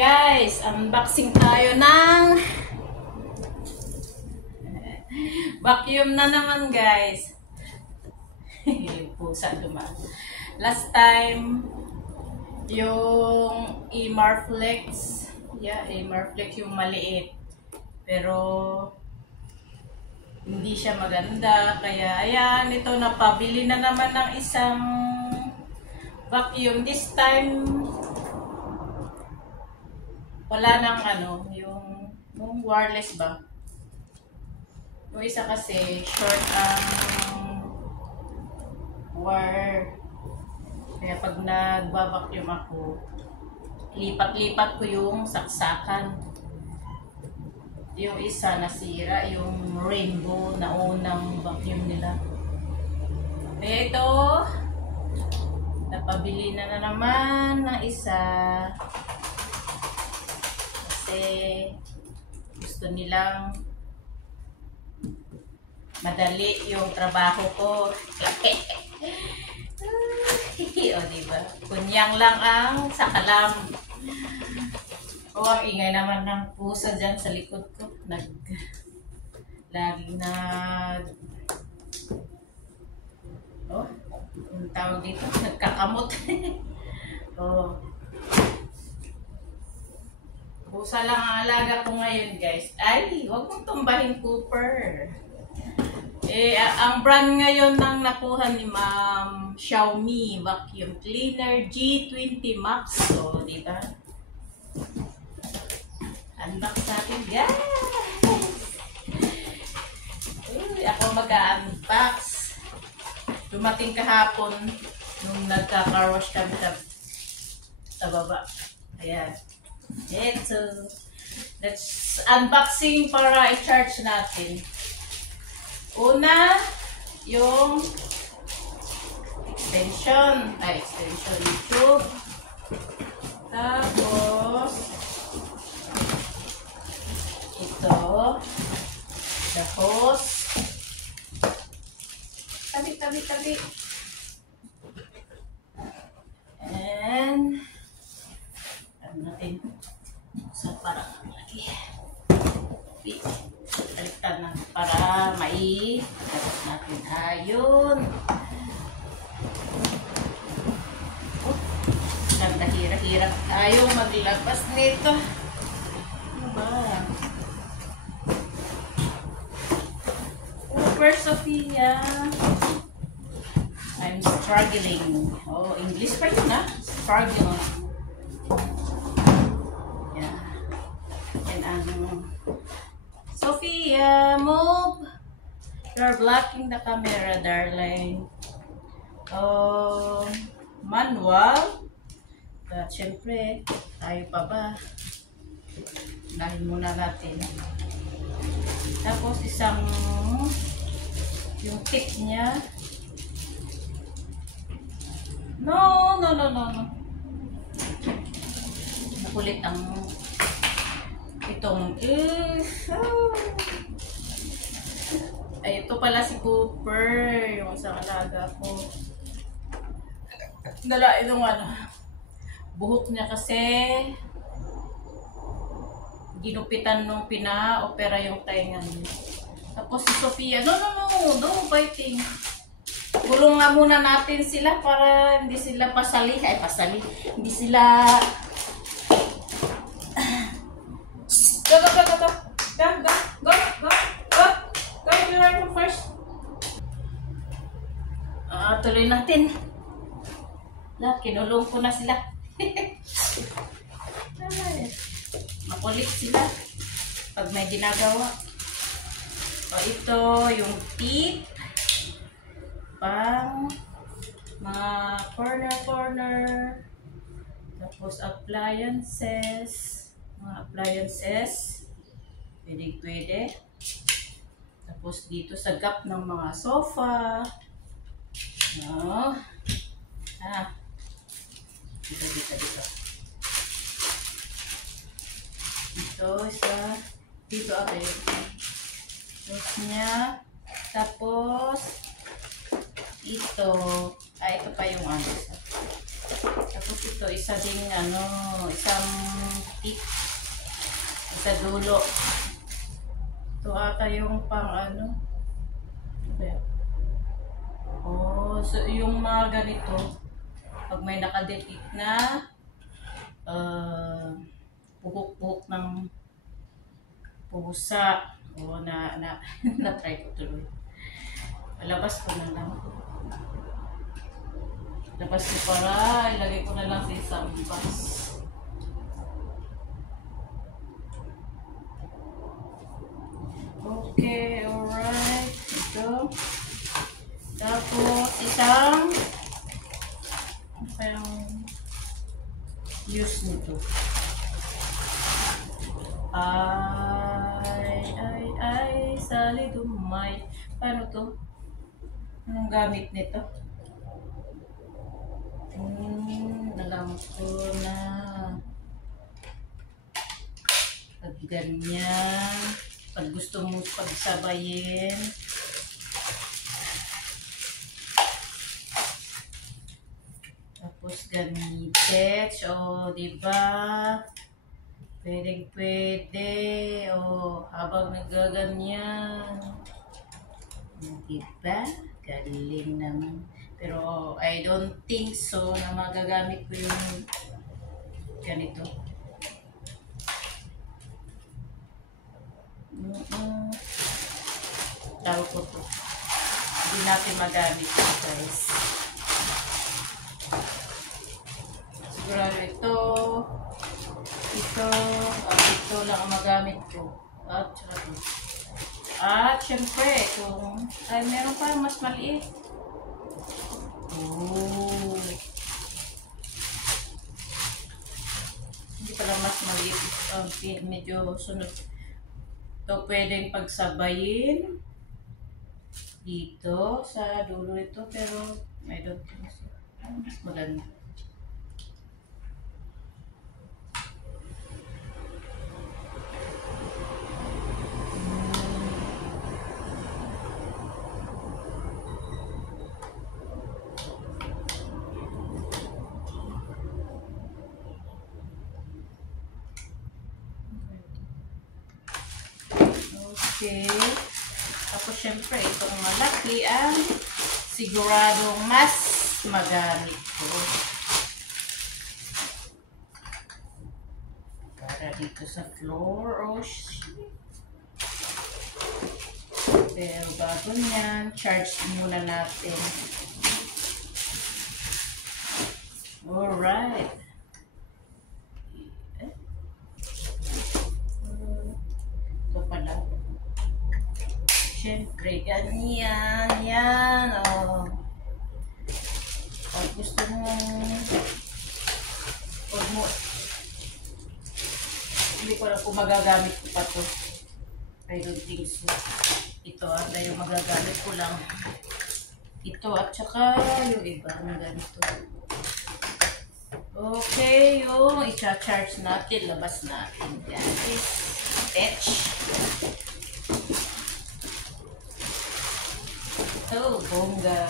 Guys, unboxing tayo ng vacuum na naman, guys. Yung pusa dumaan. Last time, yung Emarflex. Yeah, Emarflex yung maliit. Pero, hindi siya maganda. Kaya, ayan, ito napabili na naman ng isang vacuum. This time, wala nang yung wireless ba? Yung isa kasi, short ang wire. Kaya pag nagba-vacuum ako, lipat-lipat ko yung saksakan. Yung isa nasira, yung rainbow na unang vacuum nila. Kaya ito, napabili na naman ng isa. Kasi gusto nilang madali yung trabaho ko. O, diba? Kunyang lang ang sakalam. O, ang ingay naman ng pusa dyan sa likod ko. Laging oh, yung tawag dito, nagkakamot. Oh. Pusa lang ang alaga ko ngayon, guys. Ay, huwag mong tumbahin, Cooper. Ang brand ngayon ng nakuha ni Ma'am, Xiaomi Vacuum Cleaner G20 Max. So, diba? Unbox natin, guys. Uy, ako mag-unbox. Dumating kahapon nung nagka-car-wash kami sa baba. Ayan. Ito. Let's unboxing para i-charge natin. Una, yung extension tube. Tapos, ito, the hose. Tabi. And, natin. So, parang lagi. Baliktad na para tapos natin. Ayun. Oh, hirap tayo maglabas nito. Ano ba? Super Sophia. I'm struggling. Oh, English pa yun, ha? Struggling. Yeah. And Sophia, move. You're blocking the camera, darling. Manual. At syempre, tayo pa ba? Unahin muna natin. Tapos isang yung tip niya. No. Nakulit ang itong ay, ito pala si Cooper, yung isang alaga ko. Nalain yung buhok niya kasi ginupitan nung pina-opera yung tainga niya. Tapos si Sophia, no, biting. Gulong nga muna natin sila para hindi sila pasali. Hindi sila Go, you're right first. Tuloy natin. Kinulong ko na sila. Makulit sila pag may ginagawa. Ito yung tip pang mga corner. Tapos appliances. Mga appliances. Pwede. Tapos dito sa gap ng mga sofa. Dito. Dito Tapos niya. Tapos ito pa yung Tapos ito, isa ding ano, isang tip. Sa dulo. Ito ata yung pang ano. Oh, so yung mga ganito, pag may nakadetect na puhok-puhok ng pusa, o na-try ko tuloy. Labas ko na lang. Labas ko para, ilagay ko na lang sa isang box. Okay, alright. Ito. Tapos, isang use nito. Ay, sali dumay. Paano to? Anong gamit nito? Alam ko na. Pag ganyan, pag gusto mo pagsabayin, tapos gamitin, o diba? Pwede, o habang nagaganyan, diba? Galing naman. Pero I don't think so na magagamit ko yung ganito. Tawag ko to. Hindi natin magamit ito, guys. Sigurado ito lang ang magamit ko. At saka ito. At syempre, kung meron pa mas maliit. Oh. Hindi pala mas maliit. Medyo sunod. Ito pwedeng pagsabayin dito sa dulo ito, pero I don't think so. Mas maganda. Okay. Tapos syempre, itong malaki ang siguradong mas magamit ko. Para dito sa floor. Oh, shit. Pero bago niyan, charge muna natin. Alright. Ito pala. Siyempre, ganyan, yan, o. Pag gusto mo, hindi ko alam kung magagamit ko pa to. I don't think so. Ito, ata yung magagamit ko lang. Ito, at saka yung iba na ganito. Okay, yung i-charge natin, labas natin. Guys, fetch. Oh, bongga.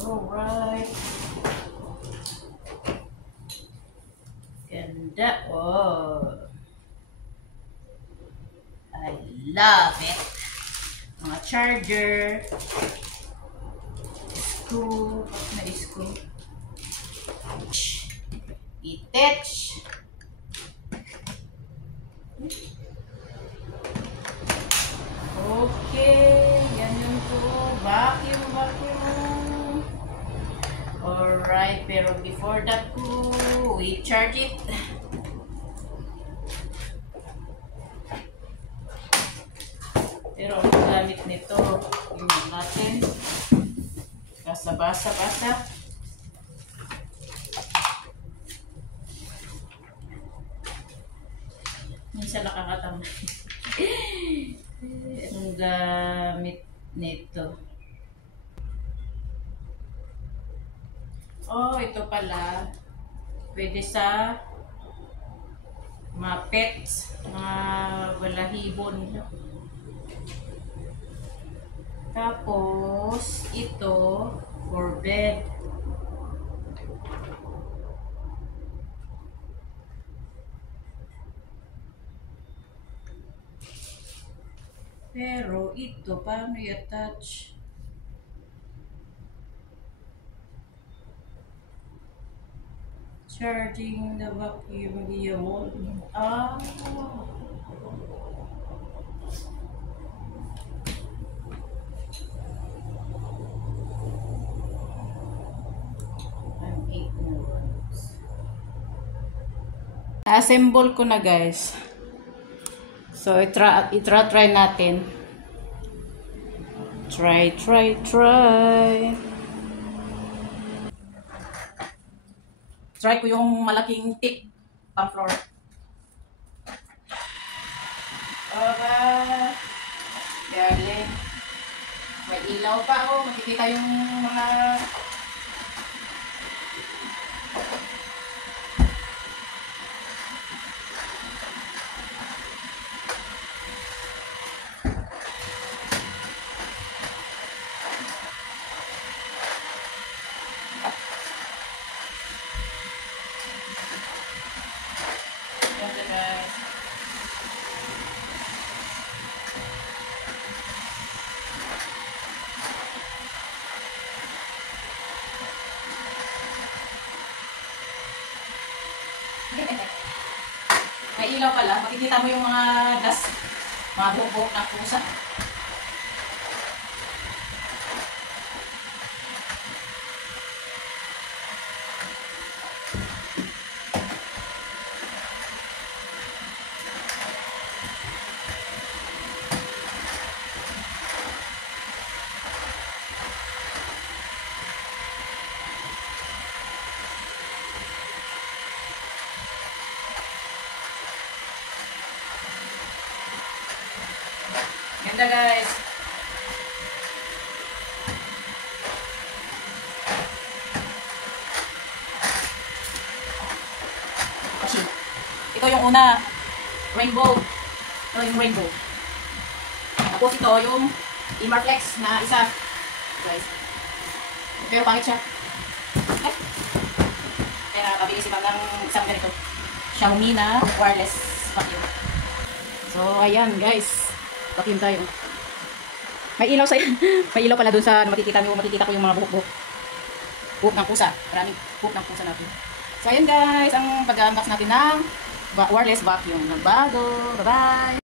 Alright. Ganda. Oh. I love it. Mga charger, screw, na screw, i-attach, okay, yan yun po, vacuum, alright, pero before that po, we charge it. Pero ang gamit nito, yung natin, basa-basa. Minsan nakakatamay. Ang gamit nito. Oh, ito pala. Pwede sa mga pets, mga balahibon. Tapos, ito, for bed. Pero, ito, paano i-attach? Charging the vacuum via wall. Ah. Ang 8 na ones. Na-assemble ko na, guys. So, try natin. Try. Try ko yung malaking tip pang floor. Aba, galing. May ilaw pa, oh. Makikita yung mga... Ganda, guys. May ilaw pala. Makikita mo yung mga dust, mga buhok ng pusa. Ganda, guys. Kasi, ito yung una, rainbow. Ito yung rainbow. Tapos ito yung Imarflex na isa. Guys. Pero pangit siya. Okay. Kaya nakakabili si Pang ng isang ganito. Xiaomi na wireless vacuum. So, ayan, guys. Vacuum tayo. May ilaw sa may ilaw pala dun sa makikita ko yung mga buhok-buhok. Buhok ng pusa. Maraming buhok ng pusa natin. So, ayan, guys, ang pag-unbox natin ng wireless vacuum. Nagbago. Bye-bye!